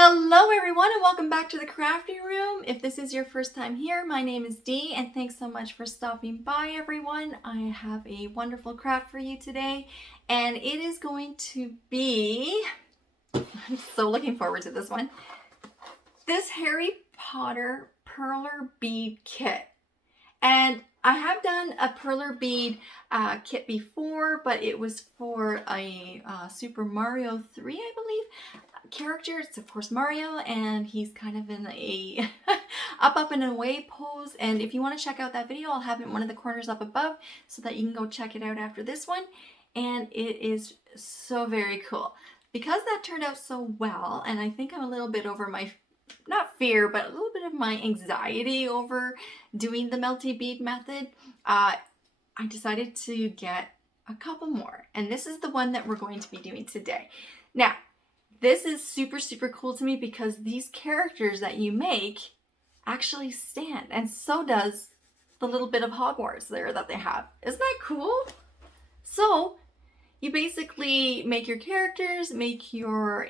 Hello everyone and welcome back to the Crafty Room. If this is your first time here, my name is Dee and thanks so much for stopping by everyone. I have a wonderful craft for you today and it is going to be, I'm so looking forward to this one, this Harry Potter Perler Bead kit. And I have done a Perler Bead kit before, but it was for a Super Mario 3, I believe, character. It's of course Mario, and he's kind of in a up and away pose. And if you want to check out that video, I'll have it in one of the corners up above so that you can go check it out after this one. And it is so very cool. Because that turned out so well, and I think I'm a little bit over my not fear, but a little bit of my anxiety over doing the melty bead method, I decided to get a couple more. And this is the one that we're going to be doing today. Now, this is super, super cool to me because these characters that you make actually stand. And so does the little bit of Hogwarts there that they have. Isn't that cool? So you basically make your characters, make your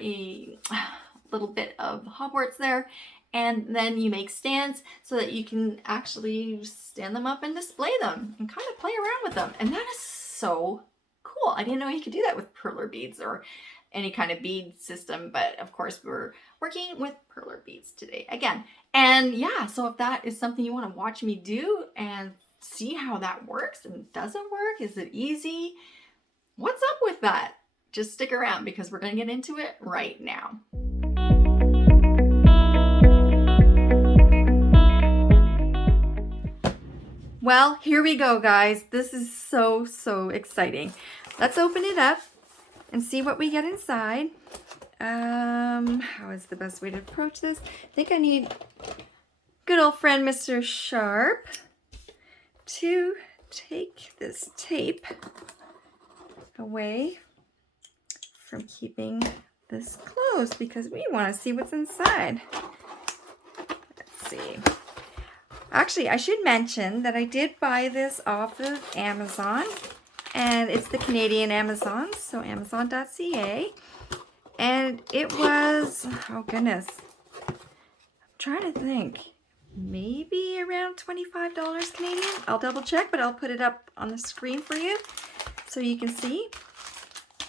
little bit of Hogwarts there, and then you make stands so that you can actually stand them up and display them and kind of play around with them. And that is so cool. I didn't know you could do that with Perler beads or any kind of bead system, but of course we're working with Perler beads today again. And yeah, so if that is something you want to watch me do and see how that works and doesn't work, is it easy? What's up with that? Just stick around because we're going to get into it right now. Well, here we go, guys. This is so exciting. Let's open it up and see what we get inside. How is the best way to approach this? I think I need good old friend Mr. Sharp to take this tape away from keeping this closed because we want to see what's inside. Let's see. Actually, I should mention that I did buy this off of Amazon, and it's the Canadian Amazon, so amazon.ca, and it was, oh goodness, I'm trying to think, maybe around $25 Canadian. I'll double check, but I'll put it up on the screen for you so you can see.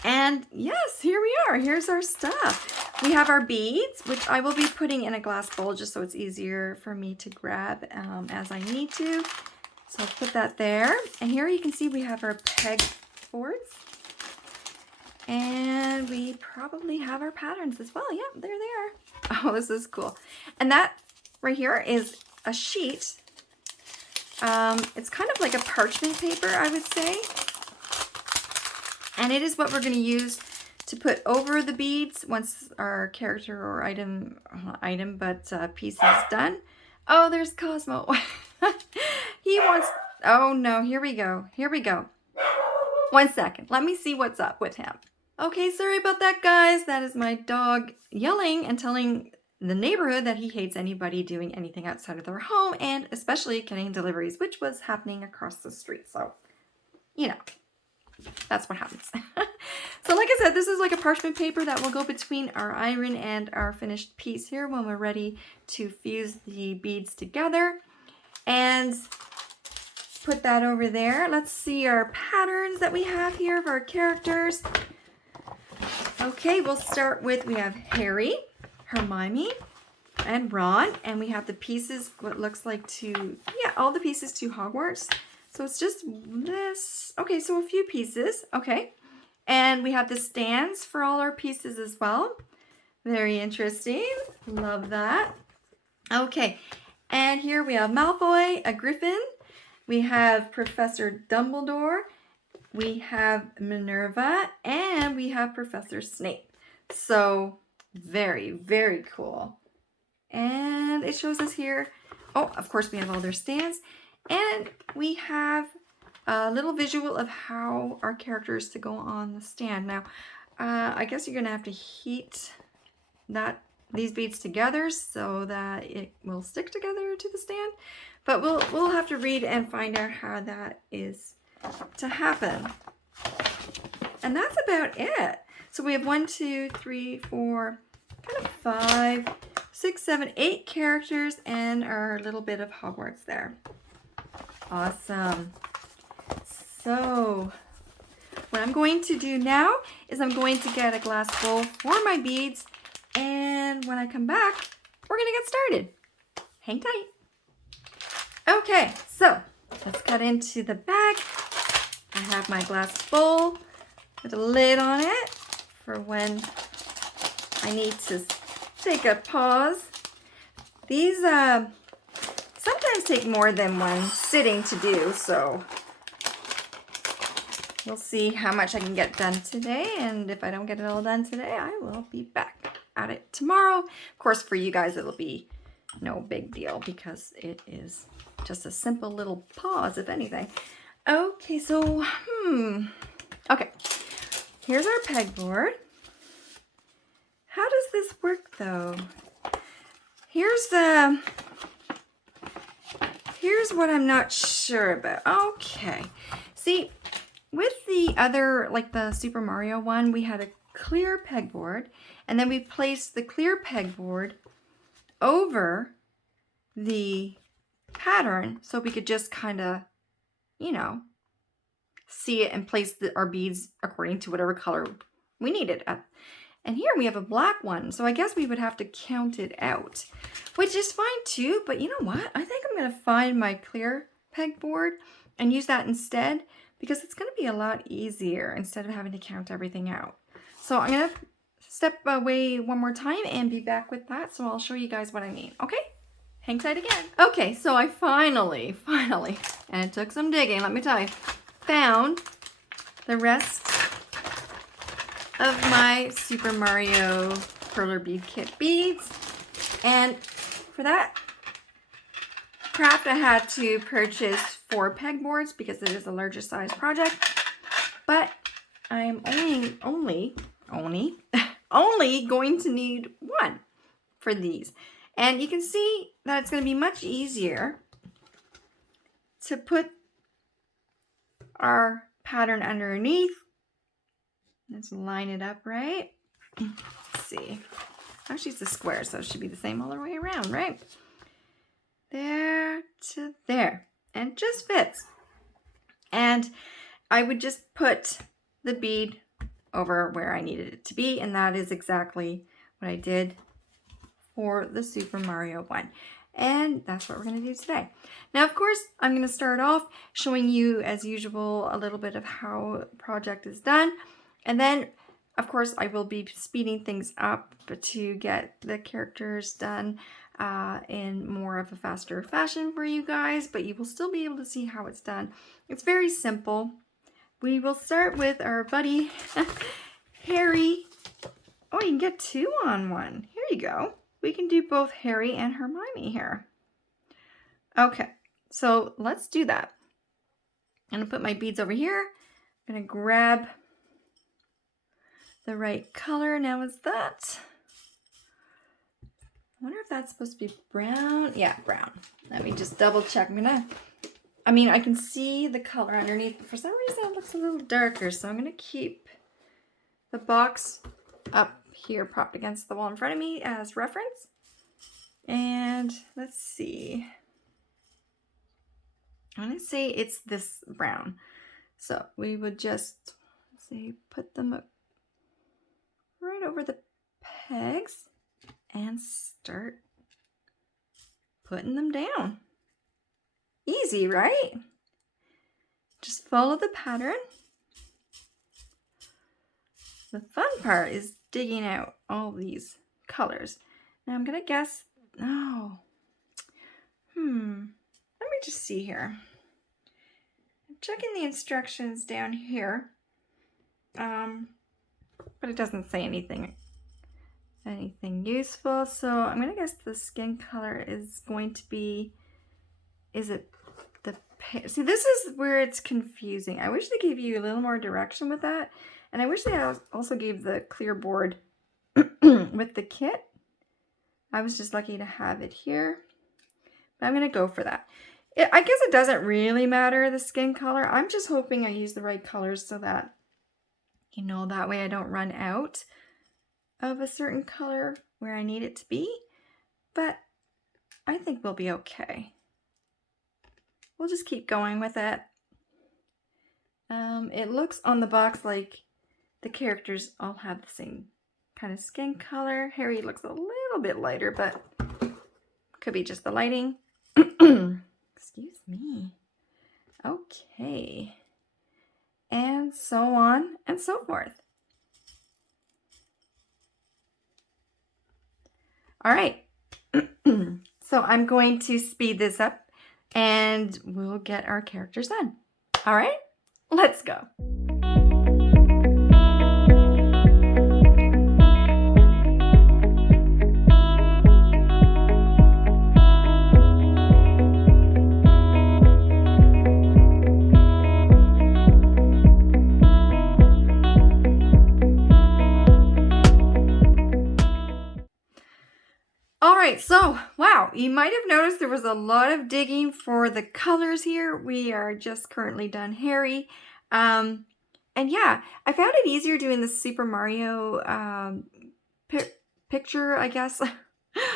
And yes, here we are. Here's our stuff. We have our beads, which I will be putting in a glass bowl just so it's easier for me to grab as I need to. So I'll put that there. And here you can see we have our peg boards. And we probably have our patterns as well. Yeah, there they are. Oh, this is cool. And that right here is a sheet. It's kind of like a parchment paper, I would say. And it is what we're going to use to put over the beads once our character or piece is done. Oh, there's Cosmo. He wants, oh no, here we go. Here we go. 1 second. Let me see what's up with him. Okay, sorry about that, guys. That is my dog yelling and telling the neighborhood that he hates anybody doing anything outside of their home and especially getting deliveries, which was happening across the street. So, you know. That's what happens. So like I said, this is like a parchment paper that will go between our iron and our finished piece here when we're ready to fuse the beads together. And put that over there. Let's see our patterns that we have here of our characters. Okay, we'll start with, we have Harry, Hermione, and Ron. And we have the pieces, what looks like to, yeah, all the pieces to Hogwarts. So it's just this. Okay, so a few pieces. Okay. And we have the stands for all our pieces as well. Very interesting. Love that. Okay. And here we have Malfoy, a Griffin. We have Professor Dumbledore. We have Minerva. And we have Professor Snape. So very cool. And it shows us here. Oh, of course we have all their stands. And we have a little visual of how our characters to go on the stand. Now, I guess you're going to have to heat these beads together so that it will stick together to the stand. But we'll have to read and find out how that is to happen. And that's about it. So we have 1, 2, 3, 4, kind of 5, 6, 7, 8 characters and our little bit of Hogwarts there. Awesome. So what I'm going to do now is I'm going to get a glass bowl for my beads, and when I come back, we're gonna get started. Hang tight. Okay, so let's cut into the bag. I have my glass bowl with a lid on it for when I need to take a pause. These sometimes take more than one sitting to do, so we'll see how much I can get done today, and if I don't get it all done today, I will be back at it tomorrow. Of course, for you guys, it'll be no big deal because it is just a simple little pause, if anything. Okay, so, okay, here's our pegboard. How does this work, though? Here's what I'm not sure about. Okay, see, with the other, like the Super Mario one, we had a clear pegboard, and then we placed the clear pegboard over the pattern so we could just kind of, you know, see it and place our beads according to whatever color we needed. And here we have a black one, so I guess we would have to count it out, which is fine too, but you know what? I think I'm going to find my clear pegboard and use that instead, because it's going to be a lot easier instead of having to count everything out. So I'm going to step away one more time and be back with that, so I'll show you guys what I mean, okay? Hang tight again. Okay, so I finally, and it took some digging, let me tell you, found the rest of my Super Mario Perler Bead Kit beads. And for that craft, I had to purchase 4 pegboards because it is a larger size project. But I'm only going to need 1 for these. And you can see that it's going to be much easier to put our pattern underneath. Let's line it up right. Let's see. Actually, it's a square, so it should be the same all the way around, right? There to there. And it just fits. And I would just put the bead over where I needed it to be, and that is exactly what I did for the Super Mario one. And that's what we're going to do today. Now, of course, I'm going to start off showing you, as usual, a little bit of how the project is done. And then, of course, I will be speeding things up to get the characters done in more of a faster fashion for you guys, but you will still be able to see how it's done. It's very simple. We will start with our buddy, Harry. Oh, you can get 2 on 1. Here you go. We can do both Harry and Hermione here. Okay, so let's do that. I'm gonna put my beads over here. I'm gonna grab the right color. Now is that? I wonder if that's supposed to be brown. Yeah, brown. Let me just double check. I can see the color underneath, but for some reason it looks a little darker, so I'm gonna keep the box up here propped against the wall in front of me as reference. And let's see. I'm gonna say it's this brown. So we would just say put them up right over the pegs and start putting them down. Easy, right? Just follow the pattern. The fun part is digging out all these colors. Now I'm gonna guess, let me just see here. I'm checking the instructions down here, but it doesn't say anything useful. So I'm gonna guess the skin color is going to be, is it the, see, this is where it's confusing. I wish they gave you a little more direction with that. And I wish they also gave the clear board with the kit. I was just lucky to have it here. But I'm going to go for that. I guess it doesn't really matter, the skin color. I'm just hoping I use the right colors so that, that way I don't run out of a certain color where I need it to be, but I think we'll be okay. We'll just keep going with it. It looks on the box like the characters all have the same kind of skin color. Harry looks a little bit lighter, but could be just the lighting. Excuse me. Okay. And so on and so forth. All right. So I'm going to speed this up and we'll get our characters done. All right, let's go. Alright, so wow, you might have noticed there was a lot of digging for the colors here. We are just currently done Harry. And yeah, I found it easier doing the Super Mario picture, I guess. I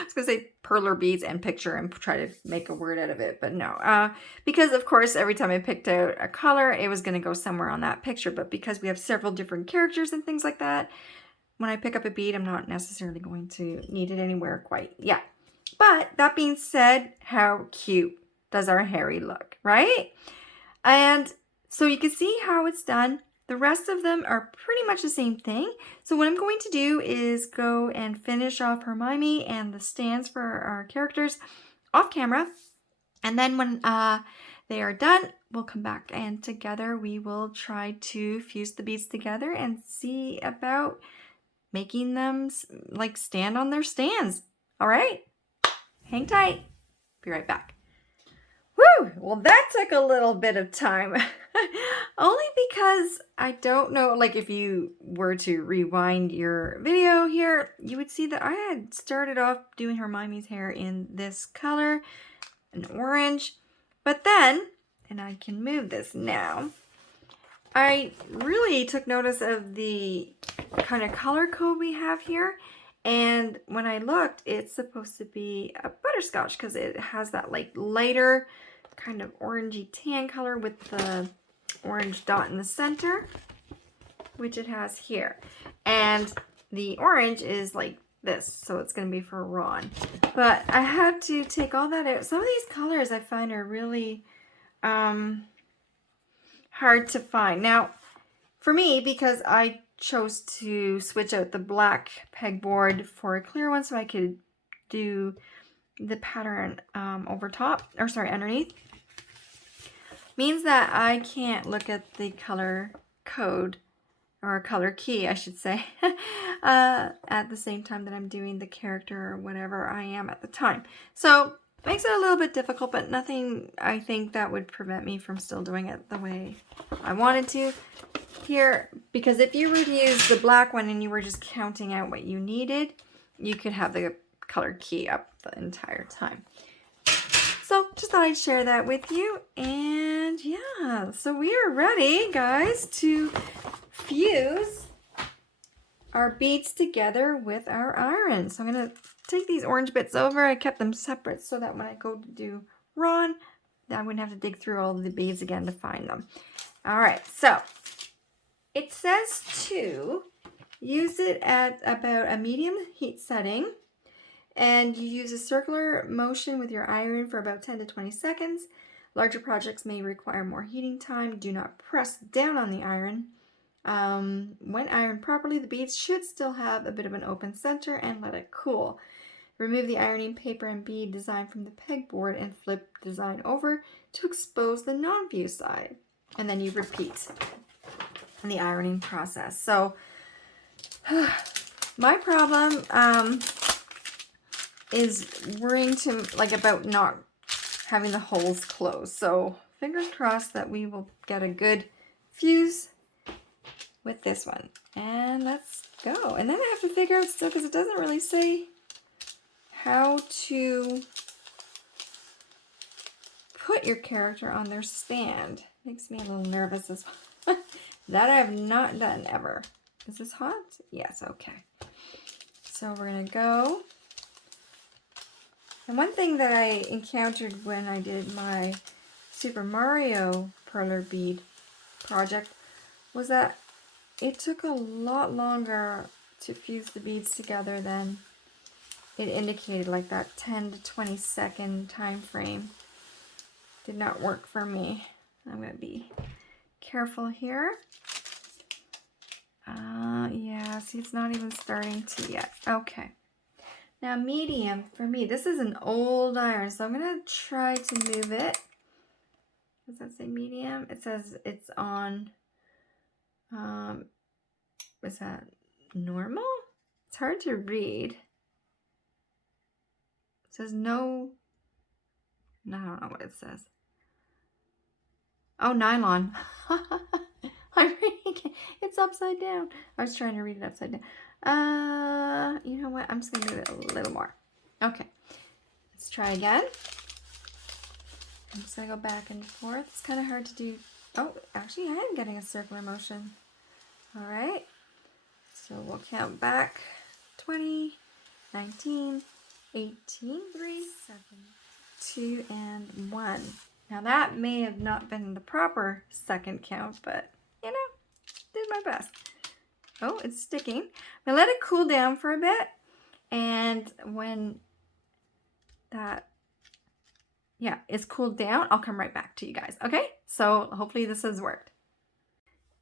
was going to say Perler Beads and picture and try to make a word out of it, but no. Because of course, every time I picked out a color, it was going to go somewhere on that picture. But because we have several different characters and things like that, when I pick up a bead, I'm not necessarily going to need it anywhere quite yet. But that being said, how cute does our Harry look, right? And so you can see how it's done. The rest of them are pretty much the same thing. So what I'm going to do is go and finish off Hermione and the stands for our characters off camera. And then when they are done, we'll come back and together we will try to fuse the beads together and see about making them like stand on their stands. All right, hang tight. Be right back. Woo! Well, that took a little bit of time. Only because I don't know, like if you were to rewind your video here, you would see that I had started off doing Hermione's hair in this color, an orange. But then, and I can move this now, I really took notice of the kind of color code we have here. And when I looked, it's supposed to be a butterscotch because it has that like lighter kind of orangey tan color with the orange dot in the center, which it has here. And the orange is like this, so it's going to be for Ron. But I had to take all that out. Some of these colors I find are really hard to find. Now, for me, because I chose to switch out the black pegboard for a clear one so I could do the pattern over top, or sorry, underneath, means that I can't look at the color code, or color key, I should say, at the same time that I'm doing the character or whatever I am at the time. So makes it a little bit difficult, but nothing I think that would prevent me from still doing it the way I wanted to here. Because if you were to use the black one and you were just counting out what you needed, you could have the color key up the entire time. So just thought I'd share that with you. And yeah, so we are ready, guys, to fuse our beads together with our iron. So I'm going to take these orange bits over. I kept them separate so that when I go to do Ron, I wouldn't have to dig through all the beads again to find them. All right, so it says to use it at about a medium heat setting, and you use a circular motion with your iron for about 10 to 20 seconds. Larger projects may require more heating time. Do not press down on the iron. When ironed properly, the beads should still have a bit of an open center, and let it cool. Remove the ironing paper and bead design from the pegboard and flip the design over to expose the non-fused side. And then you repeat in the ironing process. So my problem is worrying about not having the holes closed. So fingers crossed that we will get a good fuse with this one. And let's go. And then I have to figure out still, because it doesn't really say how to put your character on their stand. Makes me a little nervous as well. That I have not done ever. Is this hot? Yes, okay. So we're gonna go. And one thing that I encountered when I did my Super Mario Perler Bead project was that it took a lot longer to fuse the beads together than it indicated, like that 10 to 20 second time frame did not work for me. I'm going to be careful here. Yeah, see, it's not even starting to yet. Okay. Now medium for me, this is an old iron, so I'm going to try to move it. Does that say medium? It says it's on, is that normal? It's hard to read. It says no, I don't know what it says. Oh, nylon. I'm reading it. It's upside down. I was trying to read it upside down. You know what? I'm just going to move it a little more. Okay. Let's try again. I'm just going to go back and forth. It's kind of hard to do. Oh, actually, I am getting a circular motion. All right. So we'll count back. 20, 19, 18, 3, 7, 2, and 1. Now that may have not been the proper second count, but you know, did my best. Oh, it's sticking. Now let it cool down for a bit, and when that, yeah, is cooled down, I'll come right back to you guys. Okay, so hopefully this has worked.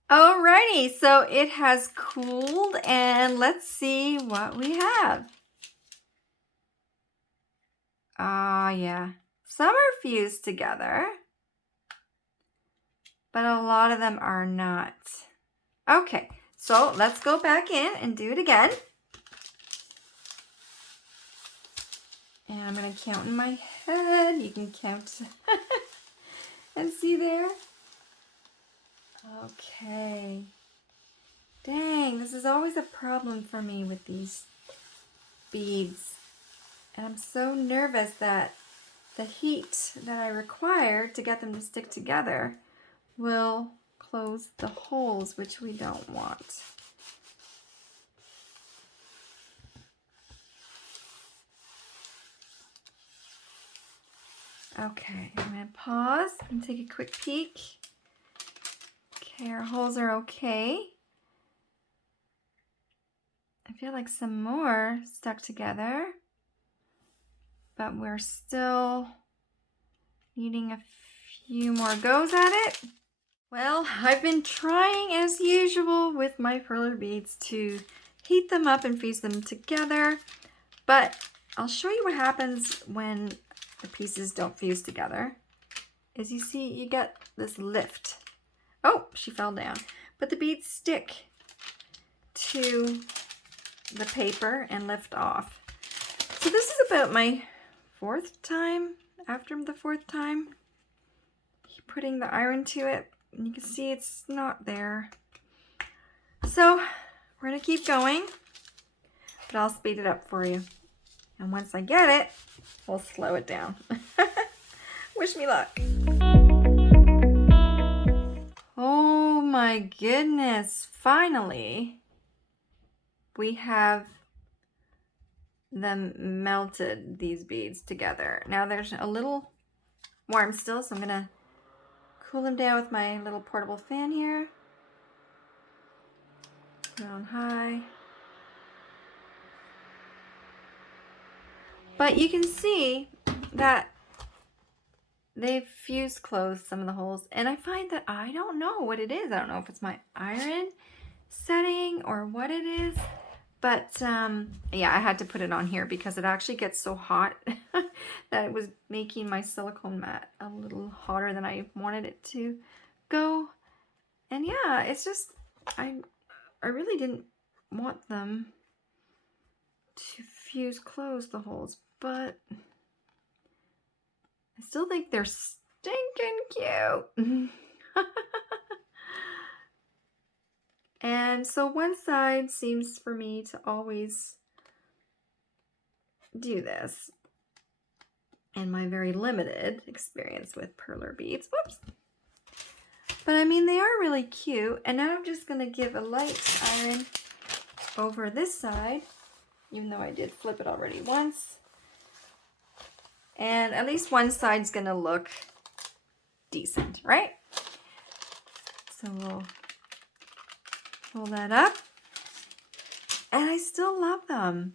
Alrighty, so it has cooled, and let's see what we have. Yeah. Some are fused together, but a lot of them are not. Okay, so let's go back in and do it again. And I'm going to count in my head. You can count and see there. Okay. Dang, this is always a problem for me with these beads. And I'm so nervous that the heat that I require to get them to stick together will close the holes, which we don't want. Okay, I'm going to pause and take a quick peek. Okay, our holes are okay. I feel like some more stuck together, but we're still needing a few more goes at it. Well, I've been trying as usual with my perler beads to heat them up and fuse them together, but I'll show you what happens when the pieces don't fuse together. As you see, you get this lift. Oh, she fell down. But the beads stick to the paper and lift off. So this is about my fourth time. After the fourth time, putting the iron to it, and you can see it's not there. So we're gonna keep going, but I'll speed it up for you. And once I get it, we'll slow it down. Wish me luck. Oh my goodness, finally we have them melted, these beads together. Now there's a little warm still, so I'm gonna cool them down with my little portable fan here. Put it on high. But you can see that they've fused closed some of the holes, and I find that I don't know what it is. I don't know if it's my iron setting or what it is, but yeah, I had to put it on here because it actually gets so hot that it was making my silicone mat a little hotter than I wanted it to go. And yeah, it's just, I really didn't want them to fuse close the holes, but I still think they're stinking cute. And so one side seems for me to always do this in my very limited experience with perler beads. Whoops. But I mean, they are really cute. And now I'm just going to give a light iron over this side even though I did flip it already once. And at least one side's gonna look decent, right? So we'll pull that up. And I still love them.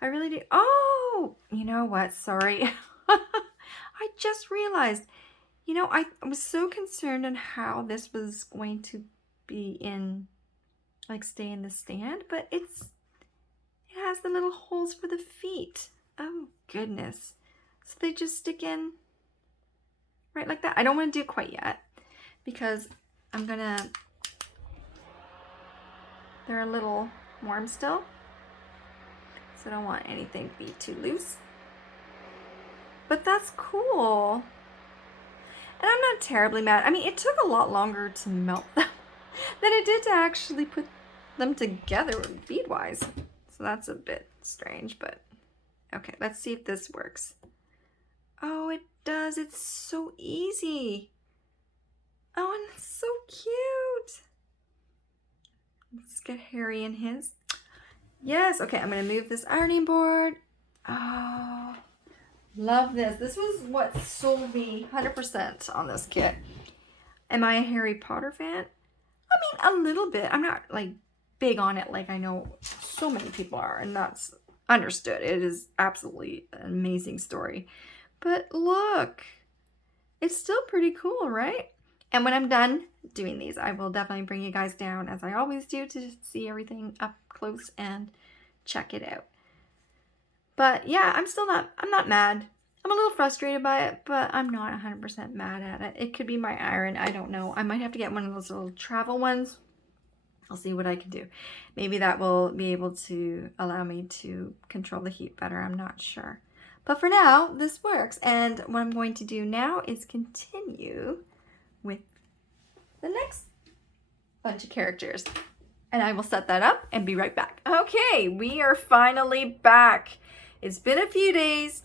I really do. Oh, you know what? Sorry. I just realized, you know, I was so concerned on how this was going to be in, like, stay in the stand, but it has the little holes for the feet. Oh, goodness. So they just stick in right like that. I don't want to do it quite yet because I'm gonna, they're a little warm still, so I don't want anything to be too loose. But that's cool. And I'm not terribly mad. I mean, it took a lot longer to melt them than it did to actually put them together bead-wise. So that's a bit strange, but okay, let's see if this works. Oh, it does. It's so easy. Oh, and it's so cute. Let's get Harry in his. Yes, okay, I'm going to move this ironing board. Oh, love this. This was what sold me 100% on this kit. Am I a Harry Potter fan? I mean, a little bit. I'm not, like, big on it like I know so many people are, and that's understood. It is absolutely an amazing story. But look, it's still pretty cool, right? And when I'm done doing these, I will definitely bring you guys down, as I always do, to see everything up close and check it out. But yeah, I'm not mad. I'm a little frustrated by it, but I'm not 100% mad at it. It could be my iron, I don't know. I might have to get one of those little travel ones. I'll see what I can do. Maybe that will be able to allow me to control the heat better, I'm not sure. But for now, this works. And what I'm going to do now is continue with the next bunch of characters. And I will set that up and be right back. Okay, we are finally back. It's been a few days.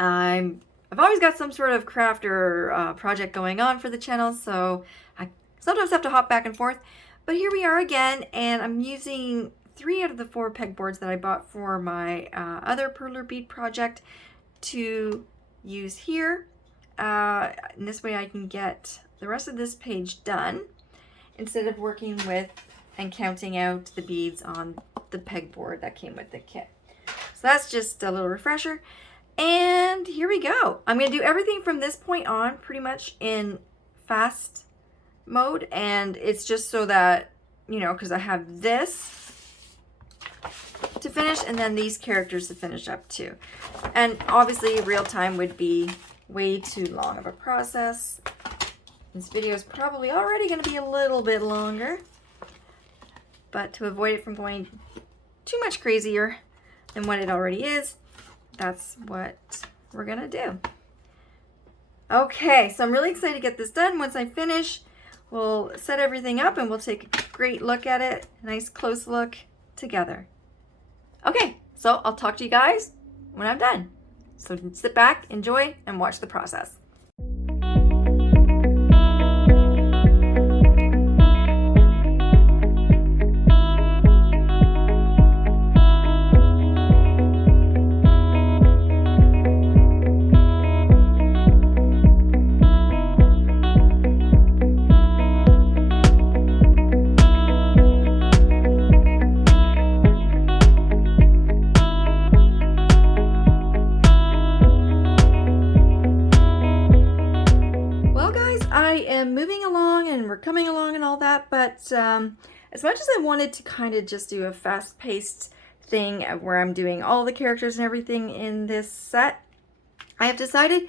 I've always got some sort of craft or project going on for the channel, so I sometimes have to hop back and forth. But here we are again, and I'm using 3 out of the 4 pegboards that I bought for my other Perler Bead project to use here. And this way I can get the rest of this page done instead of working with and counting out the beads on the pegboard that came with the kit. So that's just a little refresher. And here we go. I'm going to do everything from this point on pretty much in fast mode, and it's just so that, you know, because I have this to finish and then these characters to finish up too. And obviously real time would be way too long of a process. This video is probably already going to be a little bit longer, but to avoid it from going too much crazier than what it already is, that's what we're going to do. Okay, so I'm really excited to get this done. Once I finish, we'll set everything up and we'll take a great look at it, a nice close look together. Okay, so I'll talk to you guys when I'm done. So sit back, enjoy, and watch the process. Moving along and we're coming along and all that, but as much as I wanted to kind of just do a fast-paced thing where I'm doing all the characters and everything in this set, I have decided,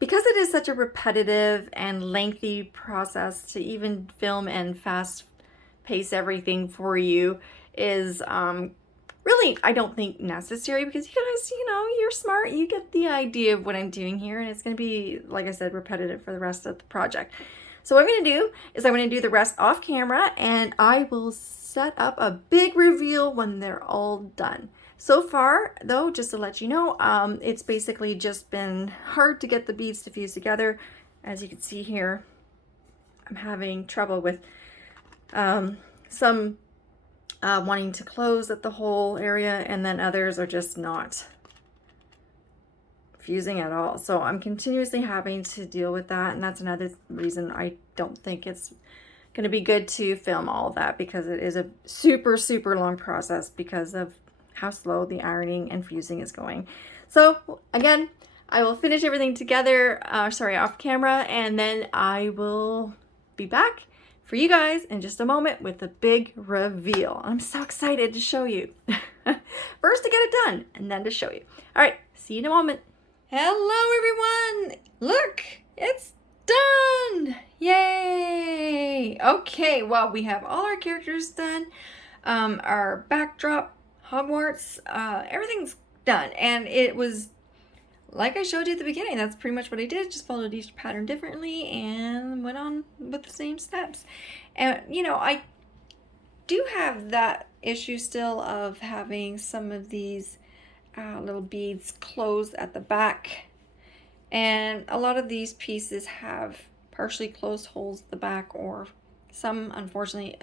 because it is such a repetitive and lengthy process to even film and fast pace everything for you is really, I don't think necessary, because you guys, you know, you're smart, you get the idea of what I'm doing here, and it's going to be, like I said, repetitive for the rest of the project. So what I'm going to do is I'm going to do the rest off camera, and I will set up a big reveal when they're all done. So far, though, just to let you know, it's basically just been hard to get the beads to fuse together. As you can see here, I'm having trouble with some wanting to close at the whole area, and then others are just not fusing at all. So I'm continuously having to deal with that, and that's another reason I don't think it's going to be good to film all of that, because it is a super, super long process because of how slow the ironing and fusing is going. So again, I will finish everything together, off camera, and then I will be back for you guys in just a moment with the big reveal. I'm so excited to show you. First to get it done, and then to show you. All right, see you in a moment. Hello everyone! Look, it's done! Yay! Okay, well, we have all our characters done. Our backdrop, Hogwarts, everything's done. And it was, like I showed you at the beginning, that's pretty much what I did. Just followed each pattern differently and went on with the same steps. And, you know, I do have that issue still of having some of these little beads closed at the back. And a lot of these pieces have partially closed holes at the back, or some, unfortunately,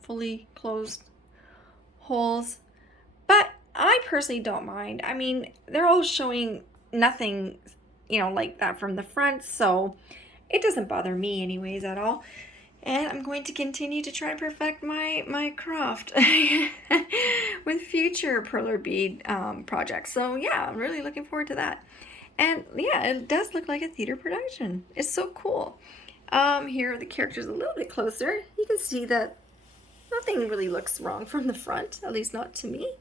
fully closed holes. But I personally don't mind. I mean, they're all showing nothing, you know, like that from the front, so it doesn't bother me anyways at all. And I'm going to continue to try and perfect my craft with future Perler bead projects. So yeah, I'm really looking forward to that. And yeah, it does look like a theater production. It's so cool. Here are the characters a little bit closer. You can see that nothing really looks wrong from the front, at least not to me.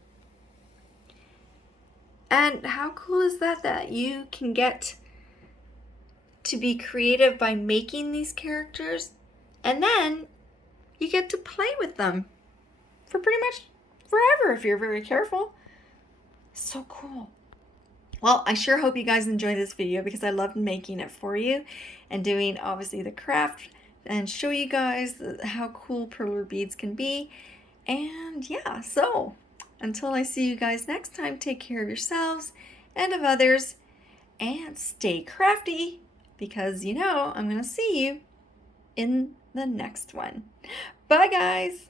And how cool is that, that you can get to be creative by making these characters, and then you get to play with them for pretty much forever if you're very careful. So cool. Well, I sure hope you guys enjoy this video, because I loved making it for you and doing obviously the craft and show you guys how cool Perler beads can be. And yeah, so until I see you guys next time, take care of yourselves and of others, and stay crafty, because you know I'm going to see you in the next one. Bye guys!